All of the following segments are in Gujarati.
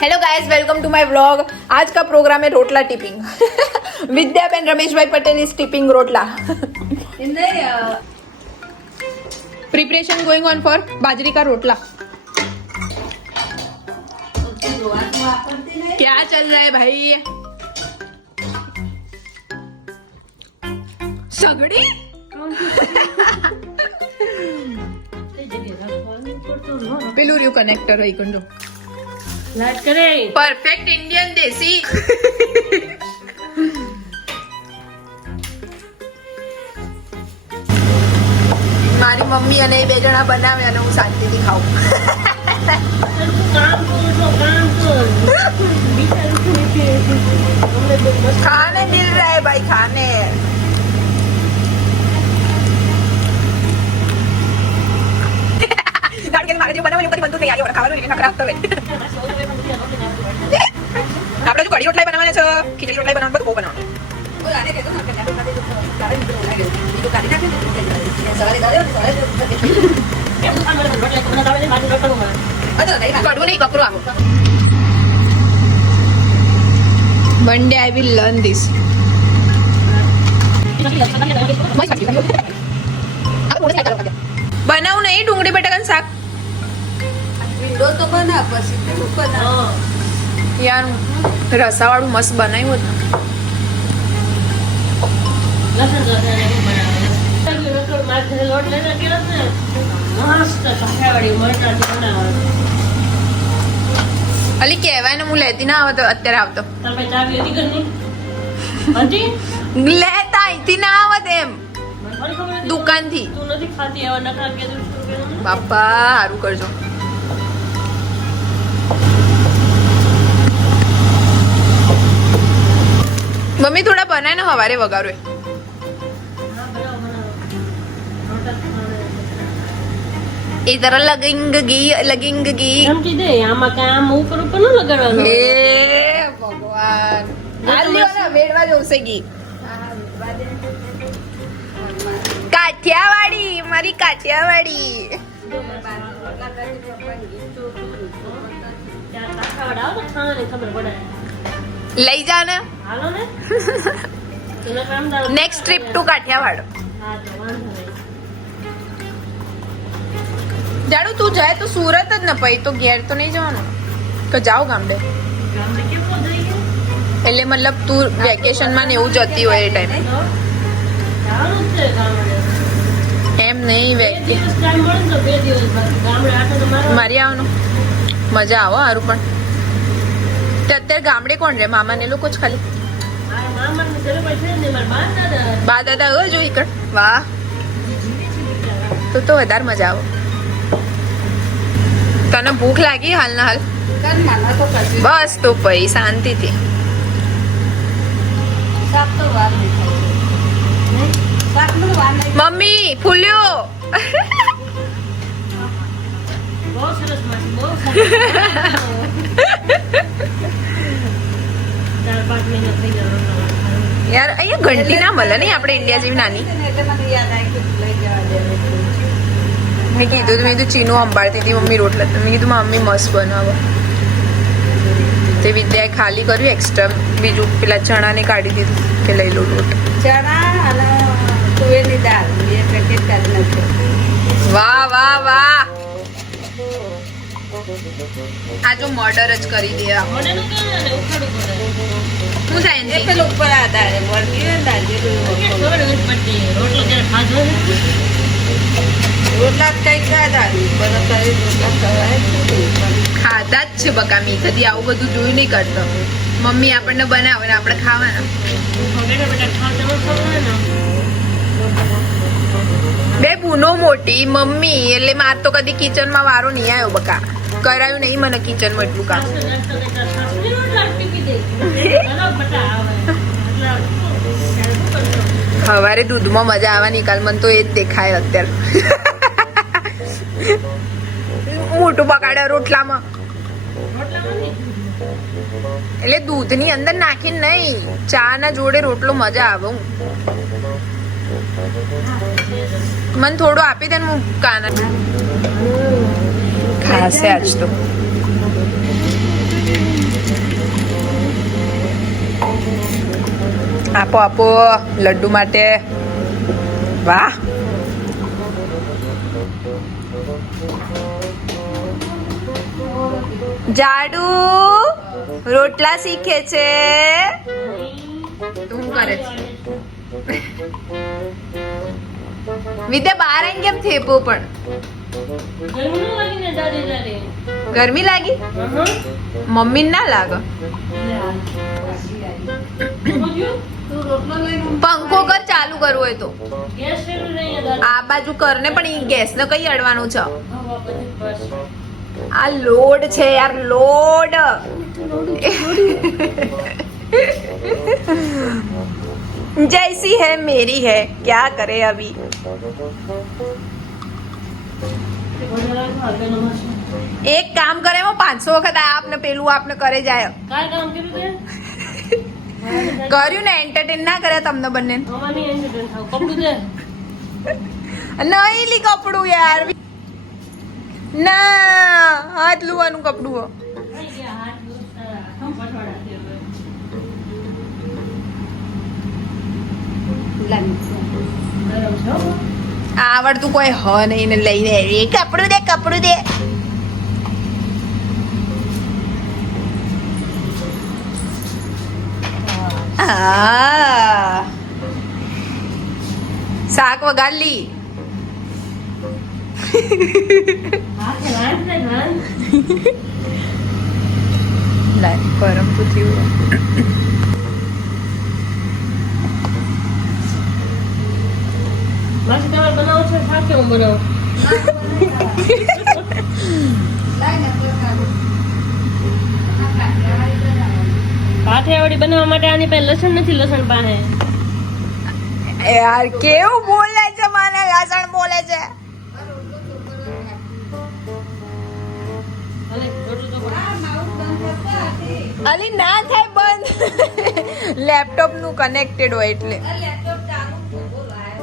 Hello guys, welcome to my vlog. आज का प्रोग्राम है rotla tipping. Vidyaben Ramesh bhai Patel is tipping rotla. Preparation going on for bajri का रोटला। क्या चल रहा है भाई? सगड़ी पेलू रियो कनेक्टर है इकंजो लाइट करे परफेक्ट इंडियन देसी। મારી મમ્મી અને બે જણા બનાવે અને હું શાંતિથી ખાઉં. ખાને મિલ રહા હે ભાઈ, ખાને. કારણ કે મારે જે બનાવવાનું કદી બનતું નહીં, આજે ખાવાનું એટલે નખરા આપતા હોય. આપણે જો કઢી રોટલા બનાવવાના છે, ખીચડી રોટલા બનાવવાનું, બધું બહુ બનાવવાનું. કડવું નહીં, કકરું આવો. One day I will learn this. બનાવું નહીં ડુંગળી બટાકાનું શાક. વિન્ડો તો બના પછી પેલું બના. યાર રસાવાળું મસ્ત બનાવ્યું હતું. અલી કહેવાય ને હું લેતી ના આવતો, અત્યારે આવતો લેતા અહીંથી ના આવત એમ દુકાન થી. બાપા સારું કરજો. મમ્મી થોડા બનાય ને હવારે વગારો. એ તરહ લગેંગી સમજી દે આમાં કામ ઉપર ઉપર ન લગાડવાનું. હે ભગવાન, આલ્યો ને વેડવા જોશે ગી. કાઠિયાવાડી, મારી કાઠિયાવાડી. લઈ જા ને. હાલો ને નેક્સ્ટ ટ્રીપ ટુ કાઠિયાવાડ. જાડુ તું જાય તો સુરત જ ને, પછી તો ઘેર તો નહીં જવાનું કે જાઓ ગામડે. એટલે મતલબ તું વેકેશન માં ને એવું જતી હોય એ ટાઈમે. એમ નહીં મારી આવવાનું મજા આવો સારું. પણ તે અત્યારે ગામડે કોણ રે? મામા ને લોકો જ ખાલી. બા દાદા હોય જો ઈકડ. વાહ, તો વધારે મજા આવે. તને ભૂખ લાગી હાલ ના હાલ? બસ તો પછી શાંતિથી. મમ્મી ફૂલ્યો. યાર અહીંયા ઘંટી ના મળે નહીં આપણે ઇન્ડિયા જેવી નાની. મેં કીધું મેં કીધું ચીનું સંભાળતી હતી મમ્મી રોટલા. મેં કીધું મમ્મી મસ્ત બનાવો. તે વિદ્યાએ ખાલી કર્યું એક્સ્ટ્રા, બીજું પેલા ચણાને કાઢી દીધું કે લઈ લો લોટ. ચણા અને તુવેરની દાળ બે પેકેટ કાઢી નાખ્યો. વાહ વાહ વાહ, આ જો મર્ડર જ કરી દે. હું જાય પેલું ઉપર આધારે રોટલા કઈ ખાધા ખાધા જ છે બકામી. કદી આવું બધું જોયું નહીં કરતો. મમ્મી આપણને બનાવે ને આપણે ખાવાના. બે બુનો મોટી મમ્મી એટલે માર તો કદી કિચન માં વારો નહીં આવ્યો બકા. કરાયું નહીં મને કિચન માં એટલું કામ. સવારે દૂધમાં મજા આવવાની, કાલ મને તો એ જ દેખાય અત્યારે. મોટું બગાડે રોટલામાં. એટલે દૂધની અંદર નાખીને નહીં, ચા ના જોડે રોટલો મજા આવે. મને થોડું આપી દે ને, હું કાના ખાશે આજ તો. આપો આપો લડ્ડુ માટે. વાહ, જાડુ રોટલા શીખે છે. તું કરે છે વિદ્યા બહાર આવીને કેમ થેપો પણ ગરમી લાગી? મમ્મી ના લાગે. પંખો કર ચાલુ કરવો હોય તો. આ બાજુ કર ને, પણ ગેસ ને કઈ અડવાનું છે? આ લોડ છે યાર, લોડ. जैसी है मेरी है, क्या करे अभी. એક કામ કરે એમાં 500 વખત આપને પેલું આપને કરે જાય. કર્યું ને, એન્ટરટેન ના કરે તમને બંને. નહીં લી કપડું યાર, ના હાથ લુવાનું કપડું. આવડતું કોઈ હ નહીં ને લઈને કપડું દે, કપડું દે. શાક વગાડલી. ગરમ તો થયું. બનાવો છો શાક કેવું બનાવો? કાઠિયાવાડી બનાવવા માટે આની પાસે લસણ નથી, લસણ પાસે. યાર કેવું બોલે છે, મને લસણ બોલે છે. અલી ના થાય બંધ. લેપટોપ નું કનેક્ટેડ હોય એટલે.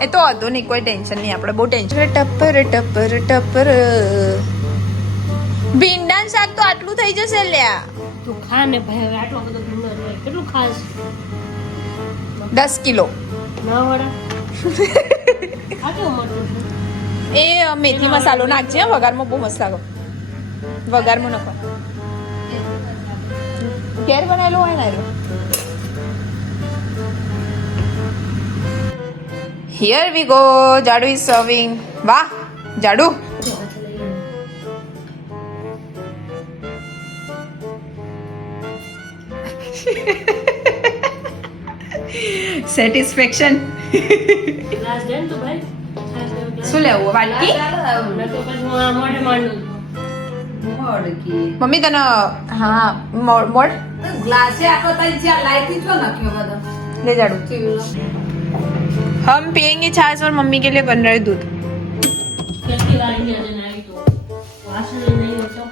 એ તો હતો નહીં, કોઈ ટેન્શન નહીં, આપણે બહુ ટેન્શન. ટપર ટપર ટપર. ભીંડાનું શાક તો આટલું થઈ જશે લ્યા. તું ખા ને ભાઈ, હવે આટલો બધો ભીંડો છે, કેટલું ખાસ? 10 કિલો. ના વડા આ કેવું મોટું છે? એ મેથી મસાલો નાખજે, વઘારમાં બહુ મસ્ત લાગે. વઘારમાં નાખો. ઘેર બનાવેલો હોય ને. Here we go. Jadu is serving. વાહ જાડુ. સેટિસ્ફેક્શન. ગ્લાસ દે ને તું ભાઈ. શું લેવું વાટકી? ને તો પછી હું આ મોઢે માંડું. મમ્મી તને હા મોડ ગ્લાસે આખો તઈ જ્યાં લાઈટી તો નાખ્યો બધો. ले जाडू. हम पियेंगे छाछ और मम्मी के लिए बन रहे दूध. કેટલી વાર અહીંયા જઈને આવી તો વાસણ નહીં હોતો.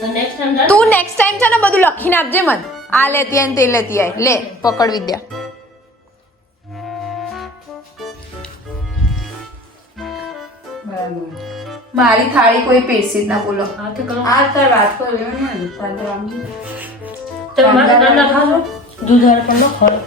તો નેક્સ્ટ ટાઈમ તું નેક્સ્ટ ટાઈમ છે ને બધું લખીને આપજે મન. આ લેતી આય ને તે લેતી આય. લે પકડ વિદ્યા. મારી થાળી કોઈ પેરસી જ ના બોલો. હા તો કરો. આ તાર વાત પર લેવાનું ને 15 તમે મારા નાના ખાશો દૂધ હારે પણ ન ખોળો.